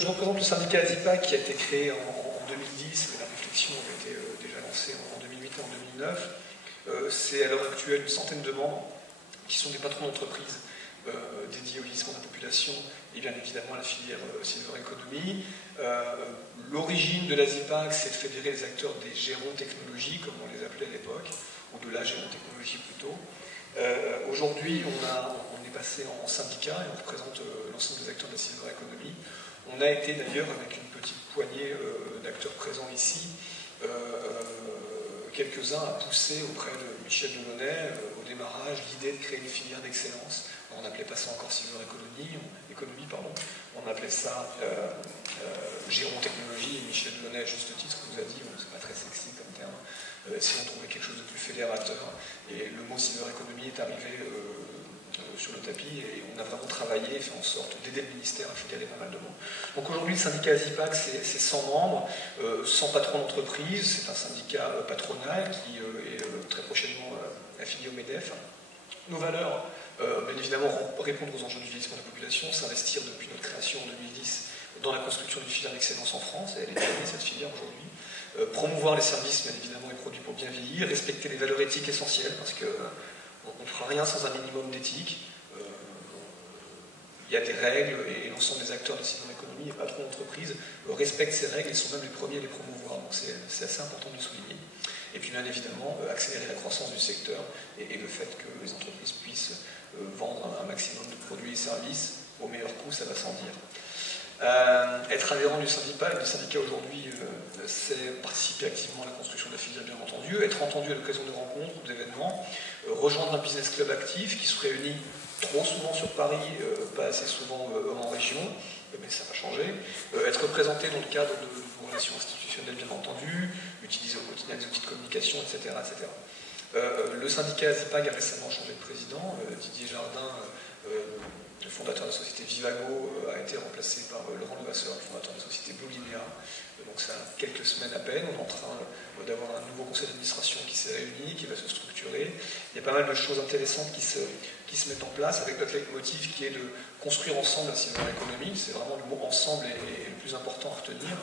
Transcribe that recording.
je représente le syndicat ASIPAC qui a été créé en 2010, mais la réflexion avait été déjà lancée en 2008 et en 2009. C'est à l'heure actuelle une centaine de membres qui sont des patrons d'entreprises dédiés au vieillissement de la population et bien évidemment à la filière Silver Economy. L'origine de l'ASIPAC, c'est de fédérer les acteurs des gérontechnologies, comme on les appelait à l'époque, ou de la gérontechnologie plutôt. Aujourd'hui, on est passé en syndicat et on représente l'ensemble des acteurs de la Silver Economy. On a été d'ailleurs, avec une petite poignée d'acteurs présents ici, quelques-uns à pousser auprès de Michel Delaunay au démarrage l'idée de créer une filière d'excellence. On n'appelait pas ça encore Silver Economy, on appelait ça gérontechnologie, et Michel Delaunay, à juste titre, nous a dit, bon, c'est pas très sexy comme terme, si on trouvait quelque chose de plus fédérateur. Et le mot Silver Economy est arrivé sur le tapis et on a vraiment travaillé et fait en sorte d'aider le ministère à fédérer pas mal de monde. Donc aujourd'hui, le syndicat ASIPAC, c'est 100 membres, 100 patrons d'entreprise, c'est un syndicat patronal qui est très prochainement affilié au MEDEF. Nos valeurs, bien évidemment, répondre aux enjeux du vieillissement de la population, s'investir depuis notre création en 2010 dans la construction d'une filière d'excellence en France, et elle est terminée cette filière aujourd'hui. Promouvoir les services, bien évidemment, et produits pour bien vieillir, respecter les valeurs éthiques essentielles, parce qu'on ne fera rien sans un minimum d'éthique. Il y a des règles, et l'ensemble des acteurs de la Silver Economy et patrons d'entreprise respectent ces règles et sont même les premiers à les promouvoir. Donc c'est assez important de le souligner. Et puis bien évidemment, accélérer la croissance du secteur et le fait que les entreprises puissent vendre un maximum de produits et services au meilleur coût, ça va sans dire. Être adhérent du syndicat aujourd'hui, c'est participer activement à la construction de la filière, bien entendu, être entendu à l'occasion de rencontres ou d'événements, rejoindre un business club actif qui se réunit trop souvent sur Paris, pas assez souvent en région, mais ça va changer, être représenté dans le cadre de vos relations institutionnelles, bien entendu, utiliser au quotidien des outils de communication, etc. etc. Le syndicat ASIPAC a récemment changé de président. Didier Jardin, le fondateur de la société Vivago, a été remplacé par Laurent Levasseur, le fondateur de la société Blue Linea. Donc ça a quelques semaines à peine. On est en train d'avoir un nouveau conseil d'administration qui s'est réuni, qui va se structurer. Il y a pas mal de choses intéressantes qui se mettent en place avec notre leitmotiv qui est de construire ensemble la Silver Economy. C'est vraiment le mot ensemble est le plus important à retenir.